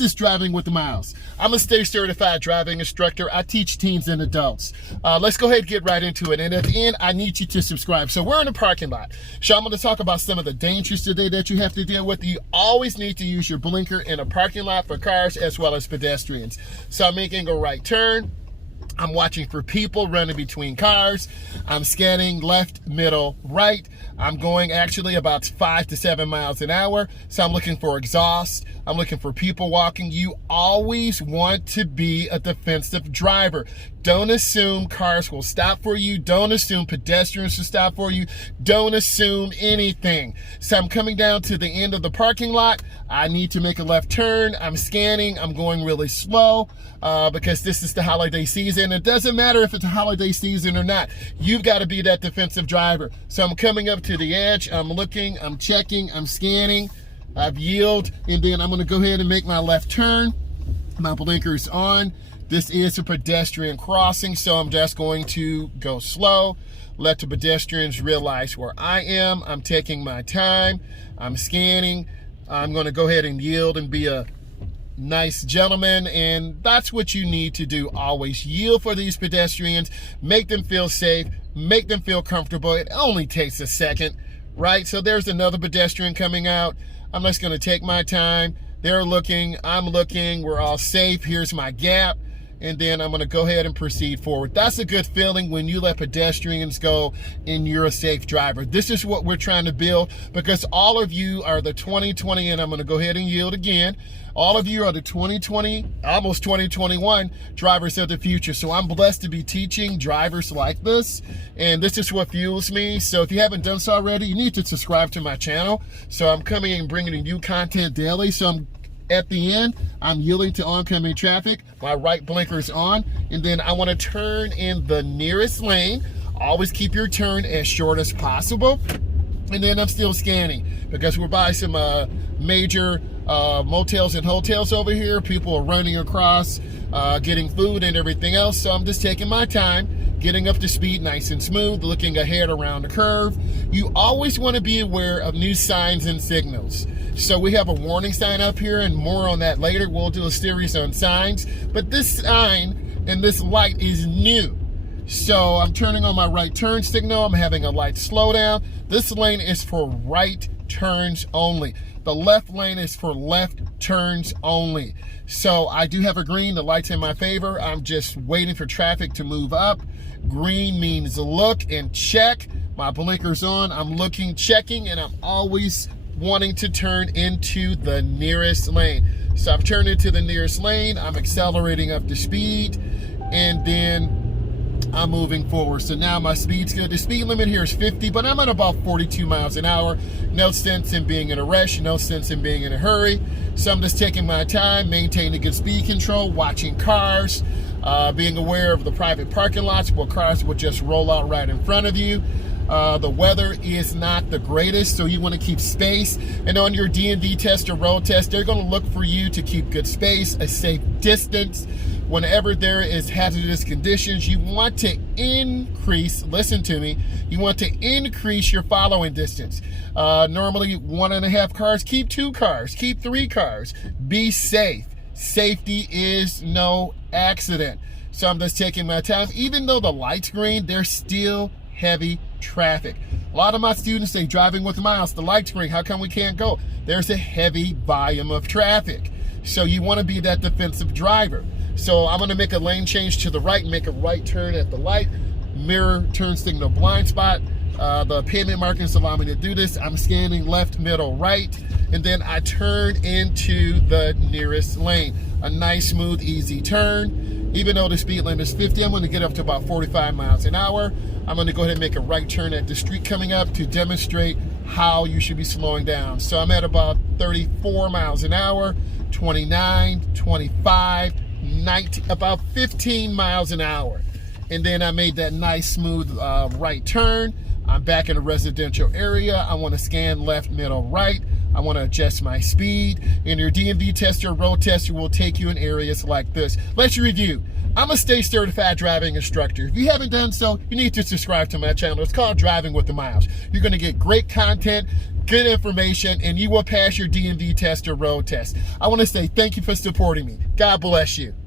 This is Driving with Miles. I'm a state certified driving instructor. I teach teens and adults. Let's go ahead and get right into it. And at the end, I need you to subscribe. So we're in a parking lot. So I'm going to talk about some of the dangers today that you have to deal with. You always need to use your blinker in a parking lot for cars as well as pedestrians. So I'm making a right turn. I'm watching for people running between cars. I'm scanning left, middle, right. I'm going actually about 5 to 7 miles an hour. So I'm looking for exhaust. I'm looking for people walking. You always want to be a defensive driver. Don't assume cars will stop for you. Don't assume pedestrians will stop for you. Don't assume anything. So I'm coming down to the end of the parking lot. I need to make a left turn. I'm scanning. I'm going really slow because this is the holiday season. It doesn't matter if it's a holiday season or not. You've got to be that defensive driver. So I'm coming up to the edge. I'm looking. I'm checking. I'm scanning. I've yield, and then I'm going to go ahead and make my left turn. My blinker's on. This is a pedestrian crossing, so I'm just going to go slow, let the pedestrians realize where I am. I'm taking my time. I'm scanning. I'm going to go ahead and yield and be a nice gentleman, and that's what you need to do. Always yield for these pedestrians. Make them feel safe. Make them feel comfortable. It only takes a second, right? So there's another pedestrian coming out. I'm just going to take my time. They're looking. I'm looking. We're all safe. Here's my gap. And then I'm going to go ahead and proceed forward. That's a good feeling when you let pedestrians go and you're a safe driver. This is what we're trying to build, because all of you are the 2020, and I'm going to go ahead and yield again. All of you are the 2020, almost 2021 drivers of the future. So I'm blessed to be teaching drivers like this, and this is what fuels me. So if you haven't done so already, you need to subscribe to my channel. So I'm coming and bringing you content daily. So at the end, I'm yielding to oncoming traffic. My right blinker is on, and then I want to turn in the nearest lane. Always keep your turn as short as possible. And then I'm still scanning because we're by some major motels and hotels over here. People are running across, getting food and everything else. So I'm just taking my time, getting up to speed nice and smooth, looking ahead around the curve. You always want to be aware of new signs and signals. So we have a warning sign up here, and more on that later. We'll do a series on signs, but this sign and this light is new. So I'm turning on my right turn signal. I'm having a light slowdown. This lane is for right turns only. The left lane is for left turns only. So I do have a green. The light's in my favor. I'm just waiting for traffic to move up. Green means look and check. My blinker's on. I'm looking, checking, and I'm always wanting to turn into the nearest lane. So I've turned into the nearest lane. I'm accelerating up to speed, and then I'm moving forward. So now my speed's good. The speed limit here is 50, but I'm at about 42 miles an hour. No sense in being in a rush, no sense in being in a hurry. So I'm just taking my time, maintaining good speed control, watching cars, being aware of the private parking lots where cars will just roll out right in front of you. The weather is not the greatest, so you want to keep space. And on your DMV test or road test, they're going to look for you to keep good space, a safe distance. Whenever there is hazardous conditions, you want to increase, listen to me, you want to increase your following distance. Normally 1.5 cars, keep 2 cars, keep 3 cars. Be safe. Safety is no accident. So I'm just taking my time. Even though the light's green, there's still heavy traffic. A lot of my students say, Driving with Miles, the light's green, how come we can't go? There's a heavy volume of traffic. So you want to be that defensive driver. So I'm going to make a lane change to the right, make a right turn at the light, mirror turn signal blind spot. The pavement markings allow me to do this. I'm scanning left, middle, right, and then I turn into the nearest lane. A nice, smooth, easy turn. Even though the speed limit is 50, I'm going to get up to about 45 miles an hour. I'm going to go ahead and make a right turn at the street coming up to demonstrate how you should be slowing down. So I'm at about 34 miles an hour, 29, 25, 19, about 15 miles an hour. And then I made that nice smooth right turn. I'm back in a residential area. I want to scan left, middle, right. I want to adjust my speed, and your DMV tester or road tester will take you in areas like this. Let's review. I'm a state certified driving instructor. If you haven't done so, you need to subscribe to my channel. It's called Driving with the Miles. You're going to get great content, good information, and you will pass your DMV test or road test. I want to say thank you for supporting me. God bless you.